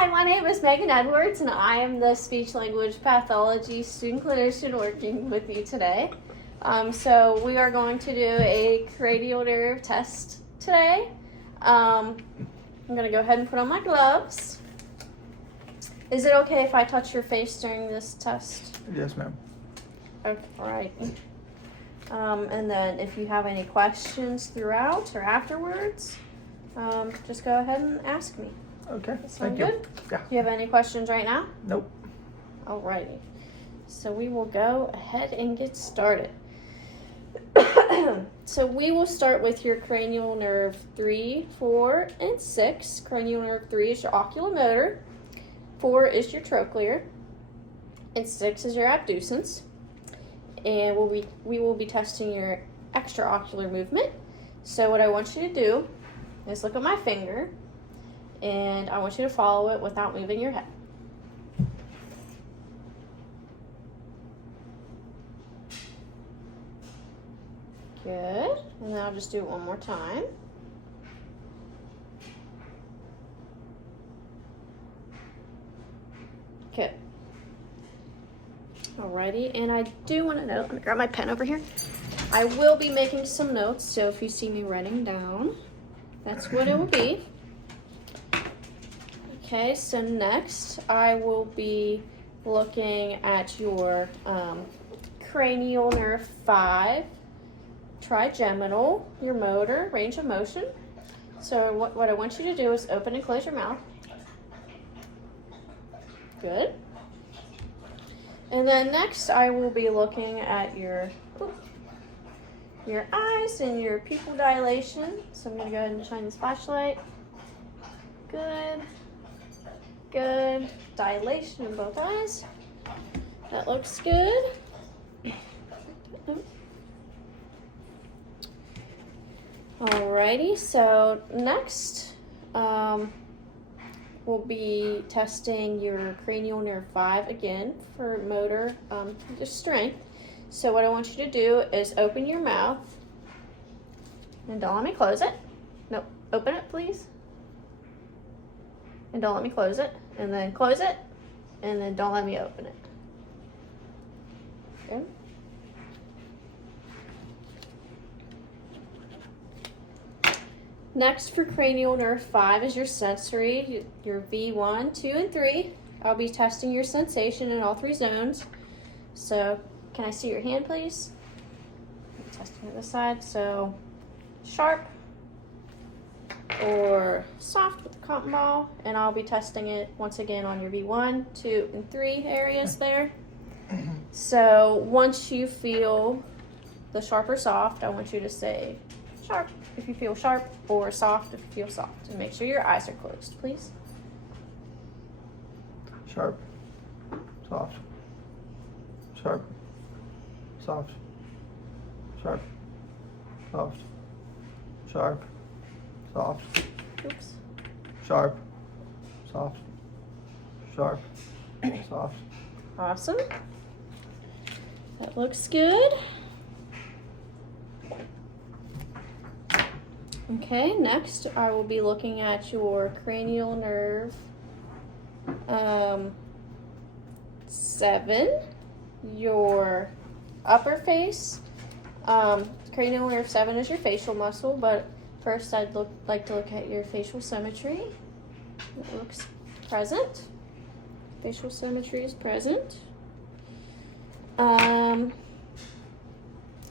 Hi, my name is Megan Edwards, and I am the speech language pathology student clinician working with you today. So we are going to do a cranial nerve test today. I'm going to go ahead and put on my gloves. Is it okay if I touch your face during this test? Yes, ma'am. Okay, all right. And then if you have any questions throughout or afterwards, just go ahead and ask me. Okay, Sound thank you. good? Yeah. Do you have any questions right now? Nope. Alrighty. So we will go ahead and get started. So we will start with your cranial nerve 3, 4, and 6. Cranial nerve 3 is your oculomotor, 4 is your trochlear, and 6 is your abducens. And we will be testing your extraocular movement. So what I want you to do is look at my finger, and I want you to follow it without moving your head. Good. And then I'll just do it one more time. Good. Alrighty, and I do want to note, let me grab my pen over here. I will be making some notes, so if you see me writing down, that's what it will be. Okay, so next I will be looking at your cranial nerve 5, trigeminal, your motor, range of motion. So what I want you to do is open and close your mouth. Good. And then next I will be looking at your eyes and your pupil dilation. So I'm going to go ahead and shine this flashlight. Good. Good. Dilation in both eyes. That looks good. Alrighty, so next we'll be testing your cranial nerve 5 again for motor just strength. So what I want you to do is open your mouth, and don't let me close it. Nope, open it please. And don't let me close it, and then close it, and then don't let me open it. Good. Next for cranial nerve 5 is your sensory, your V1, 2, and 3. I'll be testing your sensation in all 3 zones. So can I see your hand, please? Testing on this side. So sharp or soft with the cotton ball, and I'll be testing it once again on your V1, 2, and 3 areas there. So once you feel the sharp or soft, I want you to say sharp if you feel sharp, or soft if you feel soft. And make sure your eyes are closed, please. Sharp, soft, sharp, soft, sharp, soft, sharp, soft, Oops. sharp, soft, sharp, soft. Awesome. That looks good. Okay, next I will be looking at your cranial nerve 7, your upper face. Cranial nerve 7 is your facial muscle, but first I'd like to look at your facial symmetry. It looks present. Facial symmetry is present.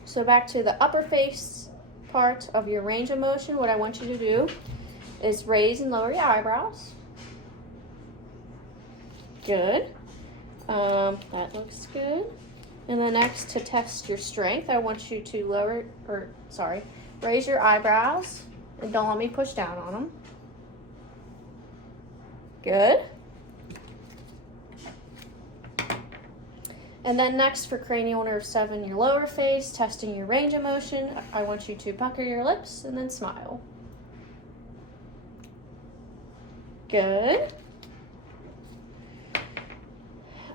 So back to the upper face part of your range of motion, what I want you to do is raise and lower your eyebrows. Good. That looks good. And then next, to test your strength, I want you to raise your eyebrows, and don't let me push down on them. Good. And then next for cranial nerve 7, your lower face, testing your range of motion, I want you to pucker your lips and then smile. Good.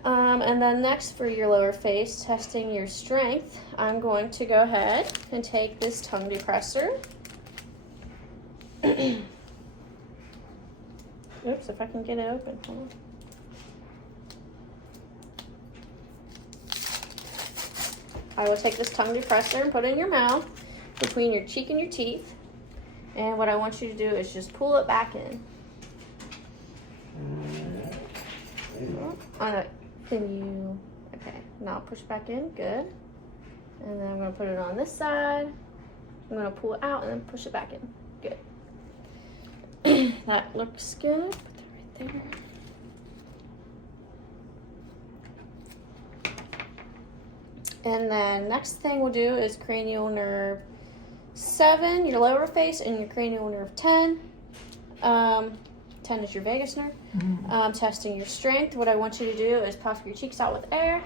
And then next for your lower face, testing your strength, I'm going to go ahead and take this tongue depressor Oops, if I can get it open. Hold on. I will take this tongue depressor and put it in your mouth between your cheek and your teeth. And what I want you to do is just pull it back in. Can you, okay, now push back in, good. And then I'm gonna put it on this side. I'm gonna pull it out and then push it back in, good. That looks good, put that right there. And then next thing we'll do is cranial nerve 7, your lower face, and your cranial nerve 10. 10 is your vagus nerve. Testing your strength. What I want you to do is puff your cheeks out with air,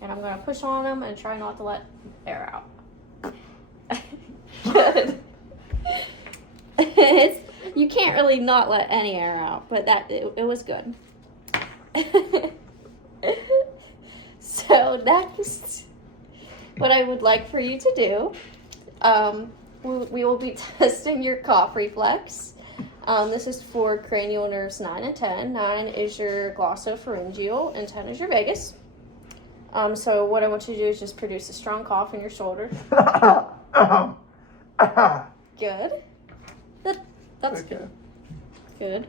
and I'm going to push on them and try not to let air out. Good. You can't really not let any air out, but it was good. So next, what I would like for you to do, we will be testing your cough reflex. This is for cranial nerves 9 and 10. 9 is your glossopharyngeal and 10 is your vagus. So what I want you to do is just produce a strong cough in your shoulder. Good. That's Okay. good.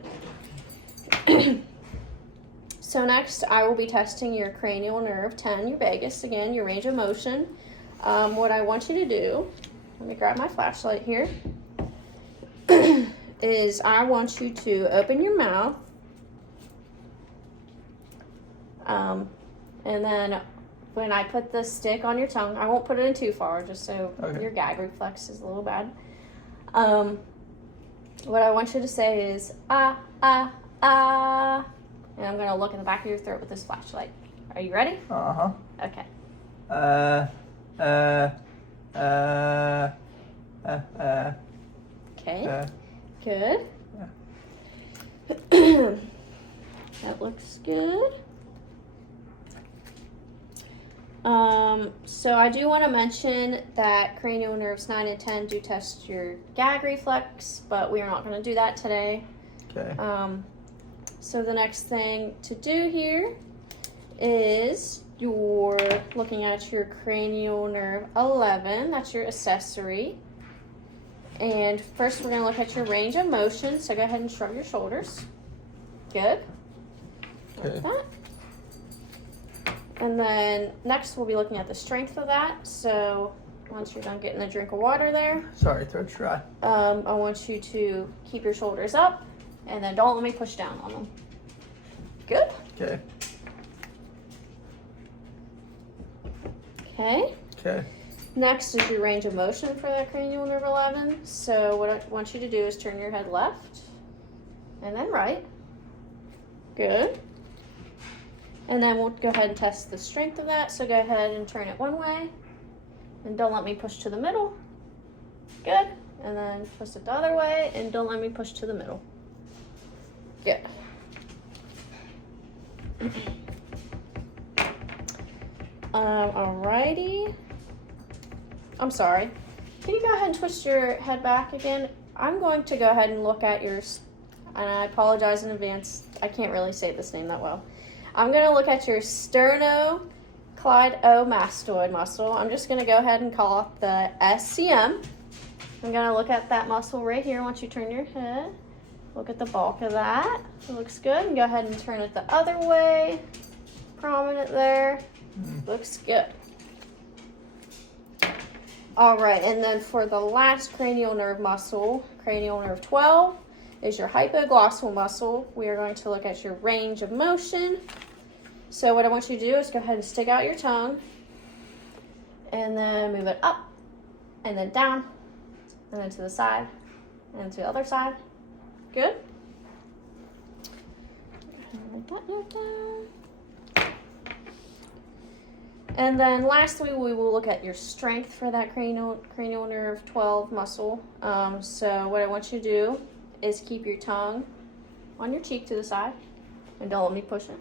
Good. So next, I will be testing your cranial nerve 10, your vagus, again, your range of motion. What I want you to do, let me grab my flashlight here, is I want you to open your mouth, and then when I put the stick on your tongue, I won't put it in too far, just so your gag reflex is a little bad. What I want you to say is, ah, ah, ah, and I'm going to look in the back of your throat with this flashlight. Are you ready? Uh-huh. Okay. Okay. Good. Yeah. That looks good. So I do want to mention that cranial nerves 9 and 10 do test your gag reflex, but we are not going to do that today. Okay. So the next thing to do here is you're looking at your cranial nerve 11. That's your accessory. And first we're going to look at your range of motion. So go ahead and shrug your shoulders. Good. Okay. Like that. And then next we'll be looking at the strength of that. So once you're done getting a drink of water there, Sorry, throat's dry. I want you to keep your shoulders up and then don't let me push down on them. Good. Okay. Okay. Okay. Next is your range of motion for that cranial nerve 11. So what I want you to do is turn your head left and then right. Good. And then we'll go ahead and test the strength of that. So go ahead and turn it one way. And don't let me push to the middle. Good. And then twist it the other way. And don't let me push to the middle. Good. Alrighty. I'm sorry. Can you go ahead and twist your head back again? I'm going to go ahead and look at yours. And I apologize in advance. I can't really say this name that well. I'm going to look at your sternocleidomastoid muscle. I'm just going to go ahead and call it the SCM. I'm going to look at that muscle right here once you turn your head. Look at the bulk of that. It looks good. And go ahead and turn it the other way. Prominent there. Looks good. All right, and then for the last cranial nerve muscle, cranial nerve 12, is your hypoglossal muscle. We are going to look at your range of motion. So what I want you to do is go ahead and stick out your tongue and then move it up and then down and then to the side and to the other side. Good. Write that note down. And then lastly, we will look at your strength for that cranial nerve 12 muscle. So what I want you to do is keep your tongue on your cheek to the side and don't let me push it.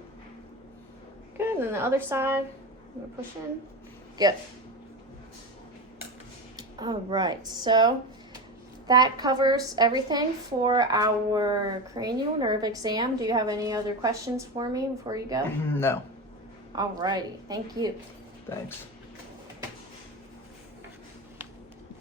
Good, and then the other side, I'm gonna push in. Good. All right, so that covers everything for our cranial nerve exam. Do you have any other questions for me before you go? No. Alrighty, thank you. Thanks.